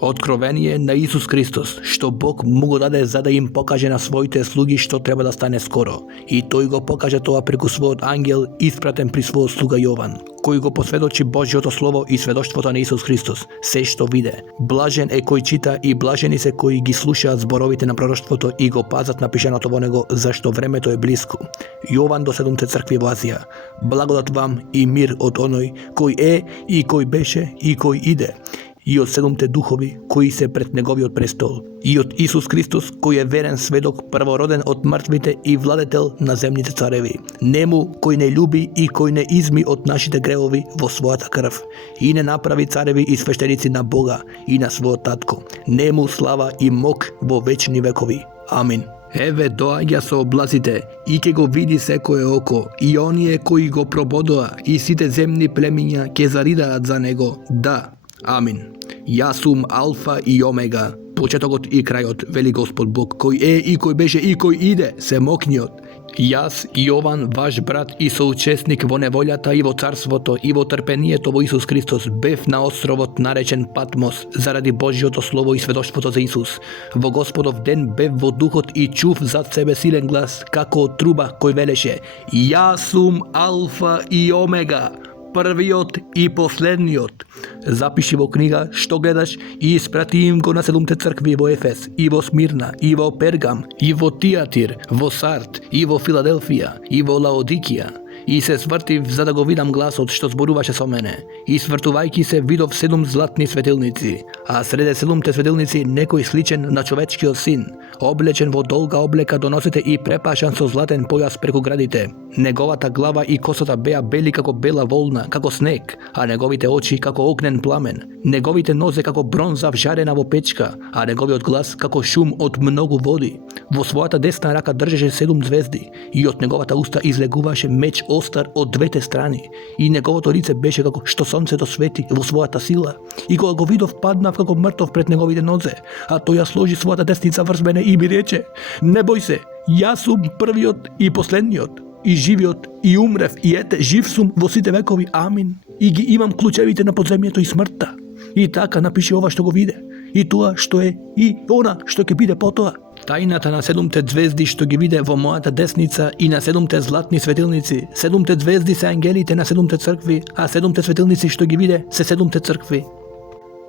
Откровение на Исус Христос, што Бог му го даде за да им покаже на своите слуги што треба да стане скоро. И тој го покаже тоа преку својот ангел, испратен при својот слуга Јован, кој го посведочи Божјото слово и сведоштвото на Исус Христос, се што виде. Блажен е кој чита и блажени се кои ги слушаат зборовите на пророштвото и го пазат напишаното во него, зашто времето е блиско. Јован до 7 цркви во Азија. Благодат вам и мир од оној кој е и кој беше и кој иде, и од 7 духови кои се пред неговиот престол, и од Исус Христос кој е верен сведок, првороден од мртвите и владетел на земните цареви. Нему кој не љуби и кој не изми од нашите гревови во својата крв и не направи цареви и свештеници на Бога и на својот татко. Нему слава и мок во вечни векови. Амин. Еве доаѓа со облаците, и ќе го види секое око, и оние кои го прободоа, и сите земни племиња ќе заридаат за него. Да. Амин. Јас сум Алфа и Омега, почетокот и крајот, вели Господ Бог, кој е и кој беше и кој иде, семокниот. Јас, Јован, ваш брат и соучесник во неволјата и во царството и во трпението во Исус Христос, бев на островот наречен Патмос, заради Божјото слово и сведоштвото за Исус. Во Господов ден бев во духот и чув зад себе силен глас, како од труба, кој велеше: Јас сум Алфа и Омега, првиот и последниот. Запиши во книга што гледаш и испрати им го на 7 цркви во Ефес, и во Смирна, и во Пергам, и во Тиатир, во Сард, и во Филаделфија, и во Лаодикија. И се свртив за да го видам гласот што зборуваше со мене. И свртувајќи се видов 7 златни светилници, а среде 7 светилници некој сличен на човечкиот син, облечен во долга облека до носите и препашан со златен појас преку градите. Неговата глава и косата беа бели како бела волна, како снег, а неговите очи како огнен пламен, неговите нозе како бронза вжарена во печка, а неговиот глас како шум од многу води. Во својата десна рака држеше 7 звезди, и од неговата уста излегуваше меч остар од двете страни, и неговото лице беше како што сонцето свети во својата сила. И кога го видов, паднав како мртов пред неговите нозе, а тој ја сложи својата десница врз мене и ми рече: Не бој се, јас сум првиот и последниот, и живиот, и умрев, и ете, жив сум во сите векови. Амин. И ги имам клучевите на подземјето и смртта. И така напиши ова што го виде, и тоа што е, и она што ќе биде потоа. Тајната на 7 звезди што ги виде во мојата десница и на 7 златни светилници. 7 звезди се ангелите на 7 цркви, а 7 светилници што ги виде се 7 цркви.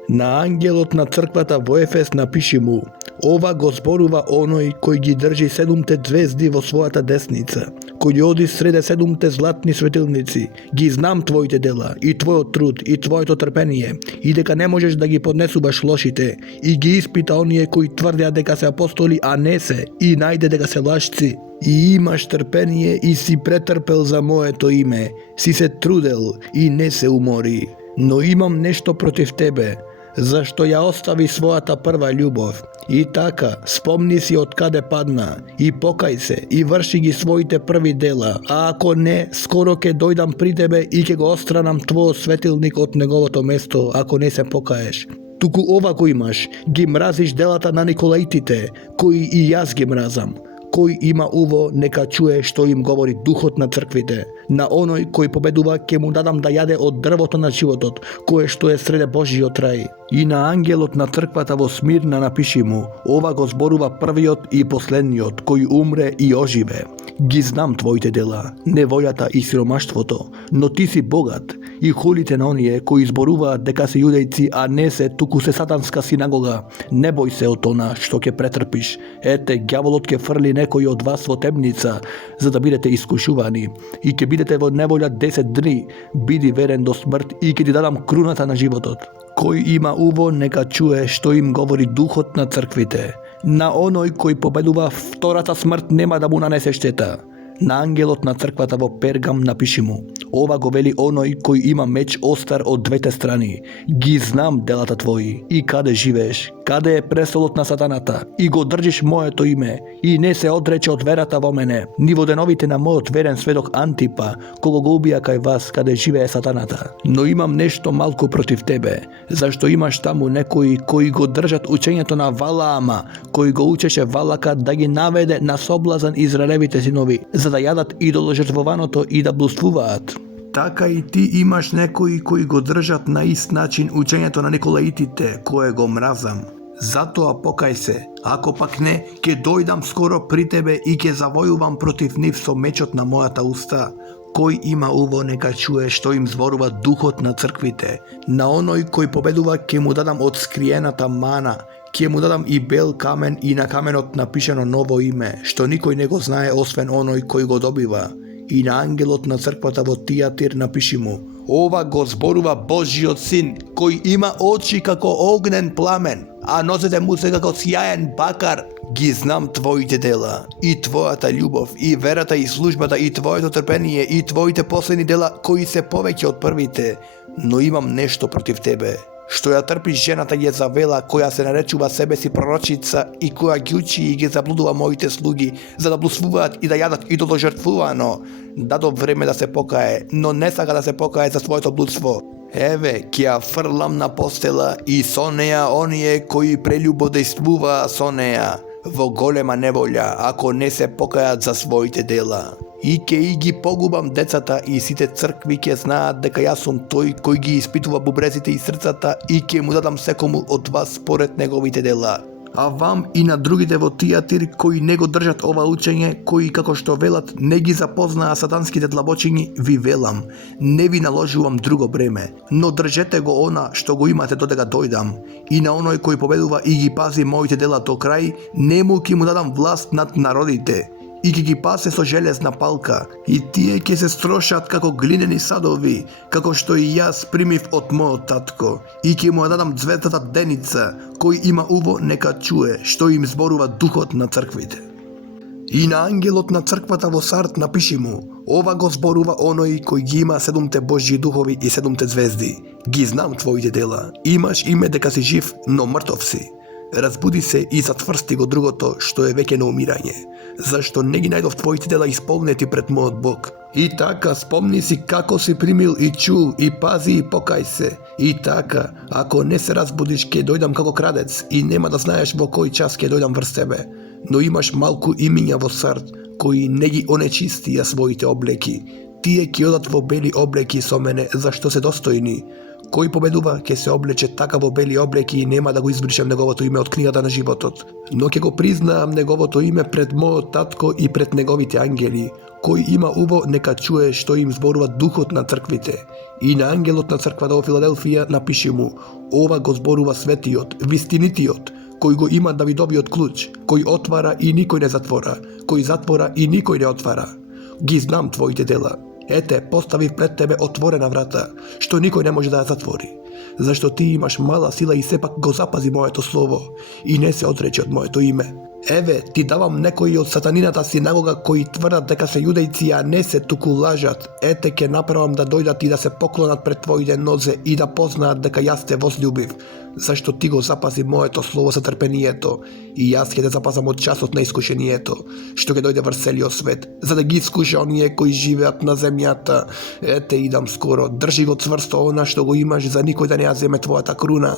На ангелот на црквата во Ефес напиши му: Ова го зборува оној кој ги држи 7 звезди во својата десница, кој оди среде 7 златни светилници. Ги знам твоите дела, и твојот труд, и твоето трпение, и дека не можеш да ги поднесуваш лошите, и ги испита оние кои тврдеа дека се апостоли, а не се, и најде дека се лажци. И имаш трпение и си претрпел за моето име, си се трудел и не се умори. Но имам нешто против тебе, зашто ја остави својата прва љубов. И така, спомни си од каде падна, и покај се, и врши ги своите први дела, а ако не, скоро ќе дојдам при тебе и ќе го отстранам твојот светилник од неговото место, ако не се покаеш. Туку ова го имаш, ги мразиш делата на Николаитите, кои и јас ги мразам. Кој има уво, нека чуе што им говори Духот на црквите. На оној кој победува, ќе му дадам да јаде од дрвото на животот, кое што е среде Божјиот рај. И на ангелот на црквата во Смирна напиши му: Ова го зборува првиот и последниот, кој умре и оживе. Ги знам твоите дела, неволјата и сиромаштвото, но ти си богат, и хулите на оние кои зборуваат дека се јудејци, а не се, туку се сатанска синагога. Не бој се од она што ќе претрпиш. Ете, ѓаволот ќе фрли некој од вас во темница, за да бидете искушувани, и ќе бидете во неволја 10 дни. Биди верен до смрт и ќе ти дадам круната на животот. Кој има уво, нека чуе што им говори Духот на црквите. На оној кој победува, втората смрт нема да му нанесе штета. На ангелот на црквата во Пергам напиши му: Ова го вели оној кој има меч остар од двете страни. Ги знам делата твои, и каде живееш, каде е престолот на сатаната, и го држиш моето име, и не се одрече од верата во мене, ни во деновите на мојот верен сведок Антипа, кого го убија кај вас, каде живее сатаната. Но имам нешто малку против тебе, зашто имаш таму некои кои го држат учењето на Валаама, кој го учеше Валака да ги наведе на соблазан Израелевите синови, за да јадат идоложртвуваното и да блудствуваат. Така и ти имаш некои кои го држат на ист начин учењето на Николаитите, кое го мразам. Затоа покај се, ако пак не, ќе дојдам скоро при тебе и ќе завојувам против нив со мечот на мојата уста. Кој има уво нека чуе што им зборува духот на црквите. На оној кој победува ќе му дадам од скриената мана, ќе му дадам и бел камен и на каменот напишано ново име, што никој не го знае освен оној кој го добива. И на ангелот на црквата во Тијатир напиши му: ова го зборува Божјиот син, кој има очи како огнен пламен, а нозете му се како сјаен бакар. Ги знам твоите дела, и твојата љубов, и верата, и службата, и твоето трпение, и твоите последни дела, кои се повеќе од првите. Но имам нешто против тебе, што ја трпиш жената Језавела, која се наречува себе си пророчица и која ги учи и ги заблудува моите слуги, за да блудствуваат и да јадат идоложртвувано. Дадо време да се покае, но не сака да се покае за своето блудство. Еве, ќе ја фрлам на постела и со неја оние кои прељубодејствуваа со неја во голема неволја, ако не се покајат за своите дела. И ќе ги погубам децата и сите цркви ќе знаат дека јас сум тој кој ги испитува бубрезите и срцата и ќе му дадам секому од вас според неговите дела. А вам и на другите во Тијатир кои не го држат ова учење, кои како што велат не ги запознаа сатанските длабочињи, ви велам, не ви наложувам друго бреме, но држете го она што го имате додека дојдам. И на оној кој победува и ги пази моите дела до крај, нему ќе му дадам власт над народите и ќе ги пасе со железна палка, и тие ќе се строшат како глинени садови, како што и јас примив од мојот татко, и ќе му дадам звездата деница, кој има уво нека чуе што им зборува духот на црквите. И на ангелот на црквата во Сард напиши му: ова го зборува оној кој ги има 7 Божји духови и 7 звезди. Ги знам твоите дела, имаш име дека си жив, но мртов си. Разбуди се и затврсти го другото што е веќе на умирање, зашто не ги најдов твоите дела исполнети пред мојот Бог. И така спомни си како си примил и чул и пази и покај се. И така, ако не се разбудиш ќе дојдам како крадец и нема да знаеш во кој час ќе дојдам врз тебе. Но имаш малку имиња во Сард кои не ги онечистија своите облеки. Тие ќе одат во бели облеки со мене, зашто се достојни. Кој победува ќе се облече така во бели облеки и нема да го избришам неговото име од книгата на животот. Но ќе го признаам неговото име пред мојот татко и пред неговите ангели. Кој има уво нека чуе што им зборува духот на црквите. И на ангелот на црквата во Филаделфија напиши му: ова го зборува светиот, вистинитиот, кој го има Давидовиот клуч, кој отвара и никој не затвора, кој затвора и никој не отвара. Ги знам твоите дела. Ете, поставив пред тебе отворена врата, што никој не може да ја затвори. Зашто ти имаш мала сила и сепак го запази моето слово и не се отрече од моето име. Еве, ти давам некои од сатанината синагога кои тврдат дека се јудејци, а не се, туку лажат. Ете, ќе направам да дојдат и да се поклонат пред твоите нозе и да познаат дека јас те возљубив, зашто ти го запази моето слово со трпението, и јас ќе те запазам од часот на искушението, што ќе дојде врз целиот свет, за да ги искуша оние кои живеат на земјата. Ете, идам скоро, држи го цврсто она што го имаш, за никој да не ја земе твојата круна.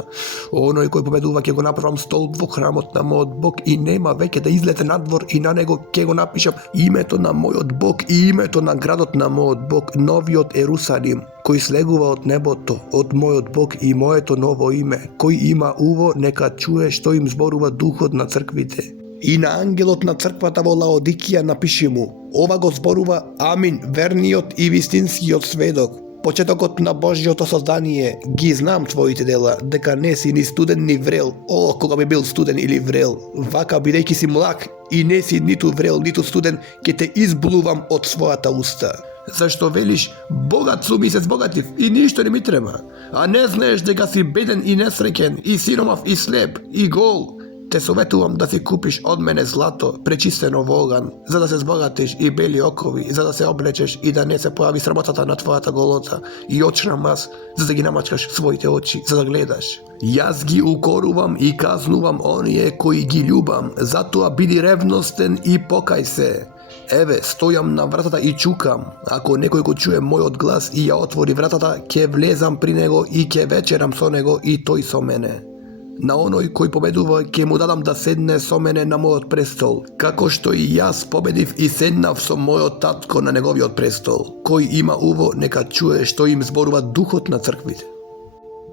Оној кој победува ќе го направам столб во храмот на мојот Бог и нема веќе да излете надвор, и на него ќе го напишам името на мојот Бог и името на градот на мојот Бог, новиот Ерусалим, кој слегува од небото, од мојот Бог, и моето ново име. Кој има уво нека чуе што им зборува духот на црквите. И на ангелот на црквата во Лаодикија напиши му: ова го зборува Амин, верниот и вистинскиот сведок, почетокот на Божјото создание. Ги знам твоите дела, дека не си ни студен ни врел. О, кога би бил студен или врел. Вака, бидејќи си млак и не си ниту врел, ниту студен, ќе те изблувам од својата уста. Зашто велиш: богат сум и се збогатив и ништо не ми треба, а не знаеш дека си беден и несреќен, и сиромав и слеп и гол. Те советувам да си купиш од мене злато, пречистено во оган, за да се збогатиш, и бели окови, за да се облечеш и да не се појави срамотата на твојата голота, и очна мас, за да ги намачкаш своите очи, за да гледаш. Јас ги укорувам и казнувам оние кои ги љубам, затоа биди ревностен и покај се. Еве, стојам на вратата и чукам. Ако некој го чуе мојот глас и ја отвори вратата, ќе влезам при него и ќе вечерам со него и тој со мене. На оној кој победува ќе му дадам да седне со мене на мојот престол, како што и јас победив и седнав со мојот татко на неговиот престол. Кој има уво, нека чуе што им зборува духот на црквите.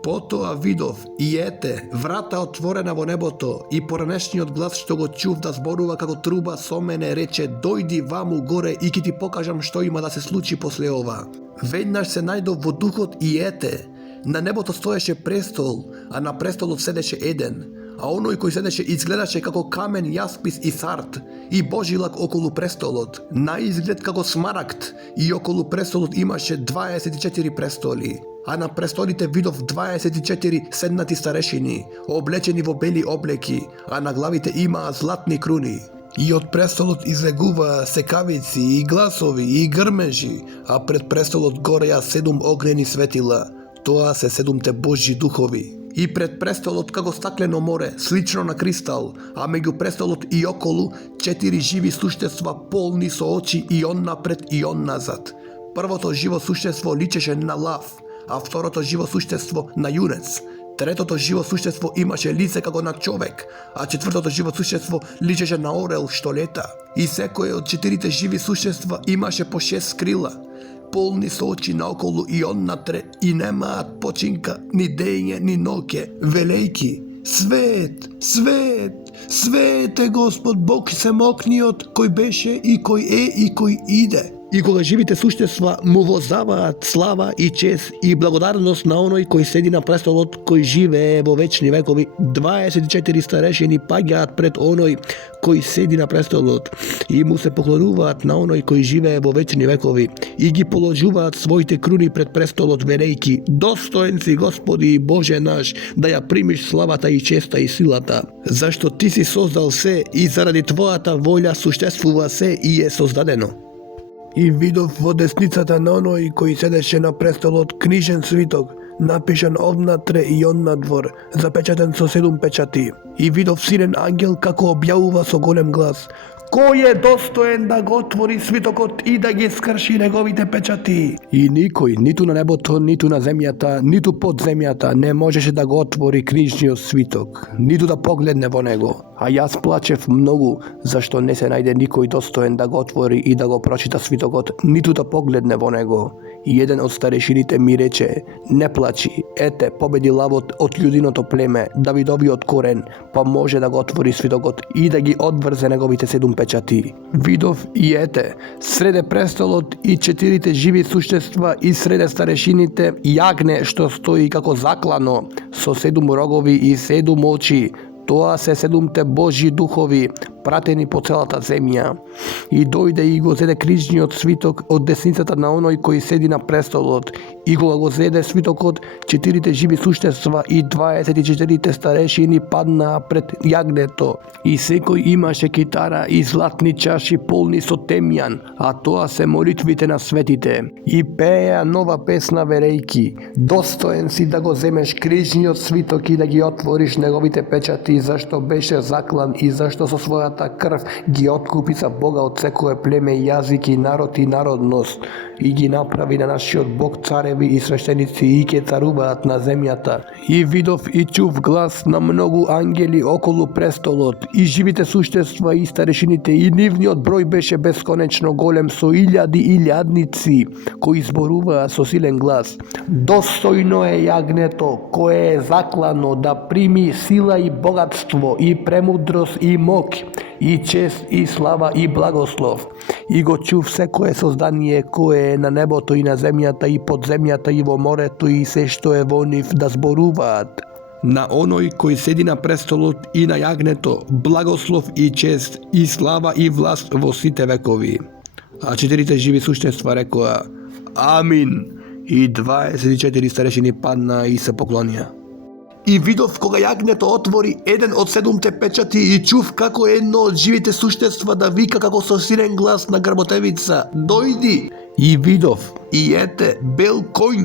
Потоа видов и ете, врата отворена во небото и поранешниот глас што го чув да зборува како труба со мене рече: дојди ваму горе и ќе ти покажам што има да се случи после ова. Веднаш се најдов во духот и ете, на небото стоеше престол, а на престолот седеше еден, а оној кој седеше изгледаше како камен јаспис и сард, и божилак околу престолот, на изглед како смарагд, и околу престолот имаше 24 престоли. А на престолите видов 24 седнати старешини, облечени во бели облеки, а на главите имаа златни круни. И од престолот излегуваа секавици и гласови и грмежи, а пред престолот гореа 7 огнени светила. Тоа се 7 Божји духови. И пред престолот како стаклено море, слично на кристал, а меѓу престолот и околу 4 живи суштества полни со очи и он напред и он назад. Првото живо суштество личеше на лав, а второто живо суштество на јунец. Третото живо суштество имаше лице како на човек, а четвртото живо суштество личеше на орел што лета. И секој од 4 живи суштества имаше по 6 крила, полни со очи наоколу и он натре, и немаат починка, ни дење, ни ноќе, велејки: Свет, свет, свет е Господ Бог Семокниот, кој беше и кој е и кој иде. И кога живите суштества му воздаваат слава и чест и благодарност на оној кој седи на престолот, кој живее во вечни векови, 24 старешини паѓаат пред оној кој седи на престолот и му се поклонуваат на оној кој живее во вечни векови и ги положуваат своите круни пред престолот велејки: достоен си Господи и Боже наш да ја примиш славата и честа и силата, зашто ти си создал се и заради твојата волја суштествува се и е создадено. И видов во десницата на оној кој седеше на престолот книжен свиток, напишан однатре и однадвор, запечатен со 7 печати. И видов силен ангел како објавува со голем глас: кој е достоен да го отвори свитокот и да ги скрши неговите печати? И никој, ниту на небото, ниту на земјата, ниту под земјата, не можеше да го отвори книжниот свиток, ниту да погледне во него. А јас плачев многу, зашто не се најде никој достоен да го отвори и да го прочита свитокот, ниту да погледне во него. И еден од старешините ми рече: не плачи, ете, победи лавот од људиното племе, Давидовиот корен, па може да го отвори свитокот и да ги одврзе неговите 7 печати. Видов и ете, среде престолот и 4 живи суштества и среде старешините јагне што стои како заклано, со 7 рогови и 7 очи. Тоа се 7 Божји духови, пратени по целата земја. И дојде и го зеде книжниот свиток од десницата на оној кој седи на престолот. И кога го зеде свитокот, 4 живи суштества и 24 старешини паднаа пред јагнето. И секој имаше китара и златни чаши полни со темјан, а тоа се молитвите на светите. И пееа нова песна велејки: достоен си да го земеш книжниот свиток и да ги отвориш неговите печати, зашто беше заклан и зашто со својата крв ги откупи за Бога од секое племе, јазик и народ и народност, и ги направи на нашиот Бог цареви и свештеници и ќе царуваат на земјата. И видов и чув глас на многу ангели околу престолот, и живите суштества и старешините, и нивниот број беше бесконечно голем со илјади илјадници, кои зборуваа со силен глас: достојно е јагнето кое е заклано да прими сила и богатство и премудрост и мок и чест и слава и благослов. И го чув секое создание кое е на небото и на земјата и под земјата и во морето и се што е во нив да зборуваат: на оној кој седи на престолот и на јагнето благослов и чест и слава и власт во сите векови. А 4 живи суштества рекоа: Амин. И 24 старешини паднаа и се поклонија. И видов кога јагнето отвори еден од 7 печати и чув како едно од живите суштества да вика како со силен глас на грмотевица: дојди! И видов и ете бел коњ,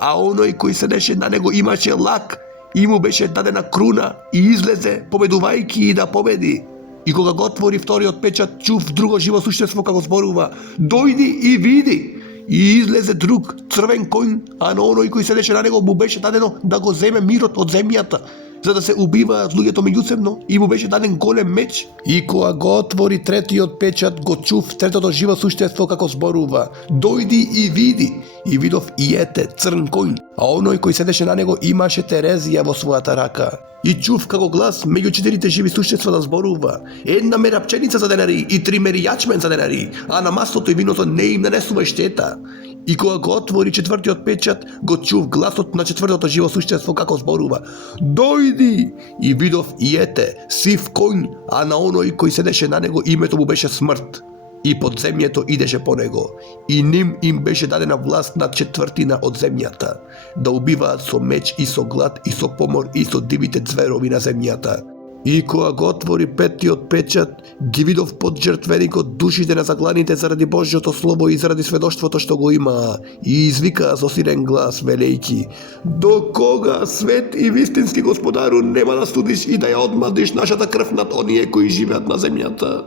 а оној кој седеше на него имаше лак и му беше дадена круна и излезе победувајќи и да победи. И кога го отвори вториот печат, чув друго живо суштество како зборува: дојди и види! И излезе друг црвен коњ, а на оној кој седеше на него му беше дадено да го земе мирот од земјата, за да се убиваат луѓето меѓусебно и му беше даден голем меч. И кога го отвори третиот печат, го чув третото живо суштество како зборува: дојди и види. И видов и ете црн коњ, а оној кој седеше на него имаше терезија во својата рака. И чув како глас меѓу четирите живи суштества да зборува: една мера пченица за денари и 3 мери јачмен за денари, а на маслото и виното не им нанесува штета. И кога го отвори четвртиот печат, го чув гласот на четвртото живо суштество како зборува: дојди. И видов и ете сив коњ, а на оној кој седеше на него името му беше смрт. И под земјето идеше по него. И ним им беше дадена власт над четвртина од земјата, да убиваат со меч и со глад и со помор и со дивите цверови на земјата. И кога го отвори петтиот печат, ги видов под жртвеникот душите на загланите заради Божјото слово и заради сведоштвото што го имаа, и извикаа со силен глас велејки: до кога, свет и вистински Господару, нема да судиш и да ја одмадиш нашата крв над оние кои живеат на земјата?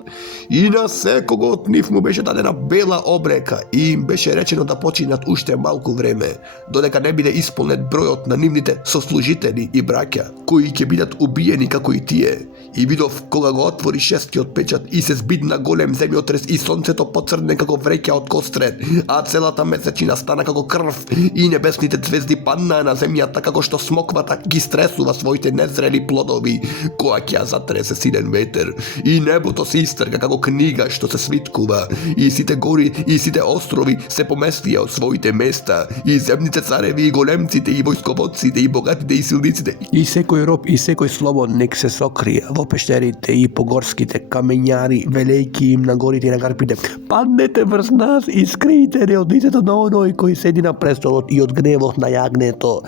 И на секого од нив му беше дадена бела обрека и им беше речено да починат уште малку време, додека не биде исполнет бројот на нивните сослужители и браќа, кои ќе бидат убиени како и тие. И видов кога го отвори шестиот печат и се збидна голем земјотрес и сонцето поцрне како вреќа од кострет, а целата месечина стана како крв и небесните звезди паднаа на земјата како што смоквата ги стресува своите незрели плодови кога ќе ја затресе силен ветер. И небото се истрга како книга што се свиткува и сите гори и сите острови се поместија од своите места и земните цареви и големците и војсководците и богатите и силниците и секој роб и секој слободник се сокрија во пештерите и по горските камењари, велејки им на горите и на гарпите: паднете врз нас и скриите не од лицето на оној кој седи на престолот и од гневот на јагнето,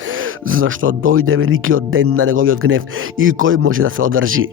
зашто дојде великиот ден на неговиот гнев и кој може да се одржи.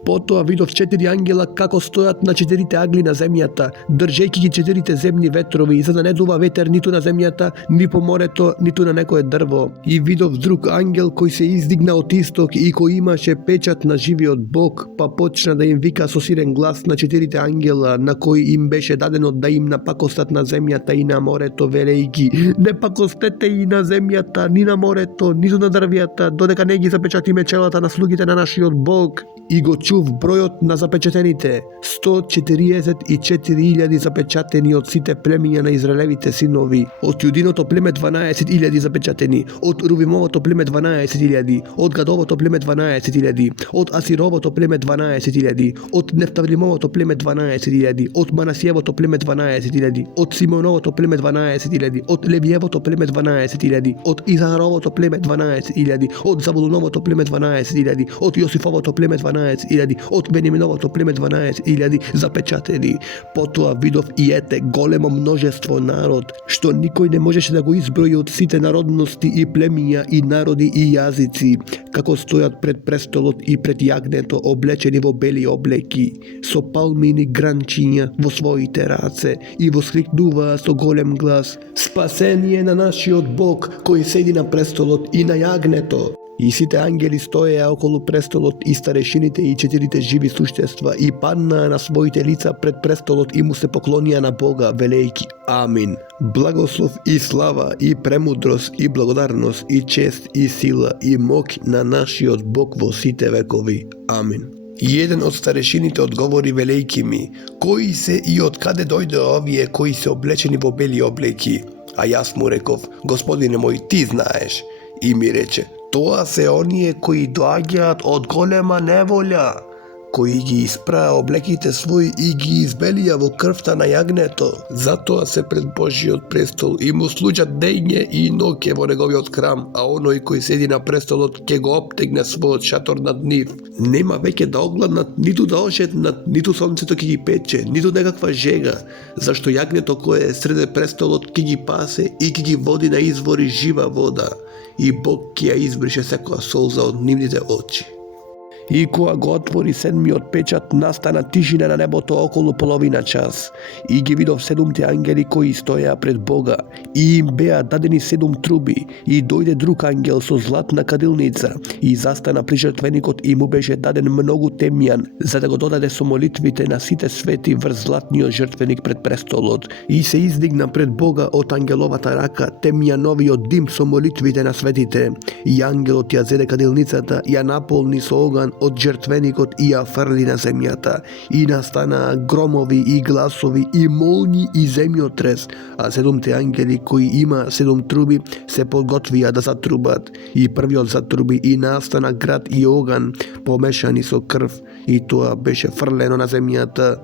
Потоа видов 4 ангела како стојат на 4 агли на земјата, држејќи ги 4 земни ветрови, за да не дува ветер ниту на земјата, ни по морето, ниту на некое дрво. И видов друг ангел кој се издигна од исток и кој имаше печат на живиот Бог, па почна да им вика со силен глас на 4 ангела, на кои им беше дадено да им напакостат на земјата и на морето, велејки: не пакостете и на земјата, ни на морето, ниту на дрвјата, додека не ги запечатиме челата на слугите на нашиот Бог. И го чув бројот на запечатените: 144.000 запечатени од сите племиња на Израелевите синови. Од јудиното племе 12.000 запечатени, од Рувимовото племе 12.000, од Гадовото племе 12.000, од Асировото племе 12.000, од Нефталимовото племе 12.000, од Манасиевото племе 12.000, од Симоновото племе 12.000, од Левиевото племе 12.000, од Изаровото племе 12.000, од Завулуновото племе 12.000, од Јосифовото племе 12.000, од Бенеминовото племе 12.000 запечатени. Потоа видов и ете големо множество народ, што никој не можеше да го изброи од сите народности и племиња и народи и јазици, како стојат пред престолот и пред јагнето, облечени во бели облеки, со палмини гранчиња во своите раце, и воскликнуваа со голем глас: спасение на нашиот Бог кој седи на престолот и на јагнето. И сите ангели стоеа околу престолот и старешините и 4 живи суштества и паднаа на своите лица пред престолот и му се поклонија на Бога, велејки: Амин. Благослов и слава и премудрост и благодарност и чест и сила и мок на нашиот Бог во сите векови. Амин. И еден од старешините одговори велејки ми: кои се и од каде дојде овие кои се облечени во бели облеки? А јас му реков: Господине мој, ти знаеш. И ми рече: тоа се оние кои доаѓаат од голема неволја, кои ги испраа облеките своји и ги избелија во крвта на јагнето. Затоа се пред Божјиот престол и му слуѓат дење и ноќе во неговиот храм, а оној кој седи на престолот ќе го обтегне својот шатор над нив. Нема веќе да огладнат, ниту да ошетнат, ниту сонцето ќе ги пече, ниту некаква жега, зашто јагнето кое е среде престолот ќе ги пасе и ќе ги води на извори жива вода, и Бог ќе ја избрише секоја солза од нивните очи. И кога го отвори седмиот печат, настана тишина на небото околу половина час. И ги видов 7 ангели кои стоеа пред Бога. И им беа дадени 7 труби. И дојде друг ангел со златна кадилница. И застана при жртвеникот и му беше даден многу темјан, за да го додаде со молитвите на сите свети врз златниот жртвеник пред престолот. И се издигна пред Бога од ангеловата рака темјановиот дим со молитвите на светите. И ангелот ја зеде кадилницата, ја наполни со оган од жртвеникот и ја фрли на земјата. И настана громови и гласови и молњи и земјотрес, а 7 ангели кои има 7 труби се подготвија да затрубат. И првиот затруби и настана град и оган помешани со крв, и тоа беше фрлено на земјата.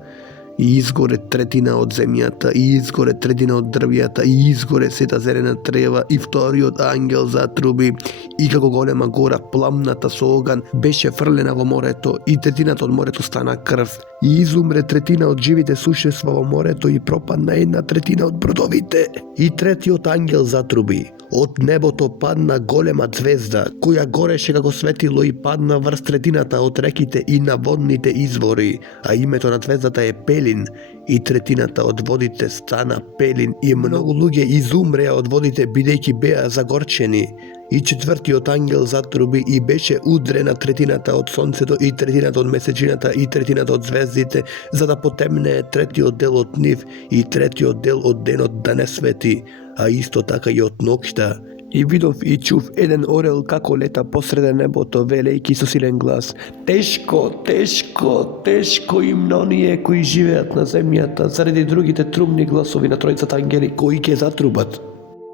И изгоре третина од земјата, и изгоре третина од дрвјата, и изгоре сета зелена трева, и вториот ангел затруби, и како голема гора пламната со оган беше фрлена во морето, и третината од морето стана крв. И изумре третина од живите суштества во морето и пропадна 1/3 од бродовите. И третиот ангел затруби. Од небото падна голема звезда, која гореше како светило и падна врз третината од реките и на водните извори, а името на звездата е Пелин, и третината од водите стана Пелин, и многу луѓе изумреа од водите бидејќи беа загорчени. И четвртиот ангел затруби и беше удрена третината од сонцето и третината од месечината и третината од звездите, за да потемнее третиот дел од нив и третиот дел од денот да не свети, а исто така и од ноќта. И видов и чув еден орел како лета посреде небото, велејки со силен глас: Тешко, тешко, тешко им на оние кои живеат на земјата, заради другите трумни гласови на тројцата ангели кои ќе затрубат.